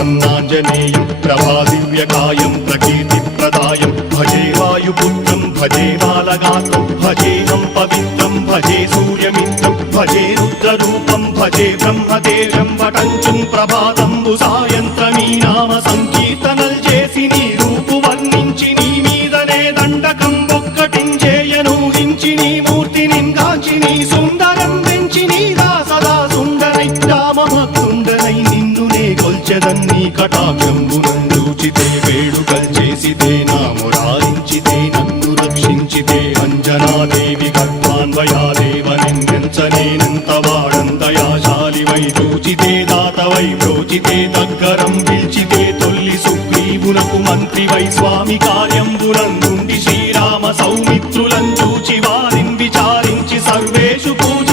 प्रसन्नाञ्जनेयं प्रभादिव्यकायं प्रकीर्तिप्रदायं भजे वायुपुत्रं भजे बालगात्रं भजेऽहं पवित्रं भजे सूर्यमित्रं भजे रुद्ररूपं भजे ब्रह्मदेवं वटञ्चुं प्रभाతంబు సాయంత్రమీ నామ సంకీర్తనల్ చేసి నీ రూపు వర్ణించి నీ మీదనే దండకం ఒక్కటించేయను హించి నీ మూర్తిని గాంచి నీ సుందరం పెంచి నీ సదా సుందరై రామభక్తుండనై నిన్నునే కొల్చెదన్ని కటాక్షంబునందూచితే వేడుకల్ చేసితే నా మురారించితే నన్ను రక్షించితే అంజనాదేవి గర్భాన్వయాదేవనెంచనేనంత వాడంతయాశాలివై చూచితే దాతవై ప్రోచితే దగ్గరం పిల్చితే తొల్లి సుగ్రీవునకు మంత్రివై స్వామి కార్యంబునందుండి శ్రీరామ సౌమిత్రులం చూచి వారిని విచారించి సర్వేషు పూజ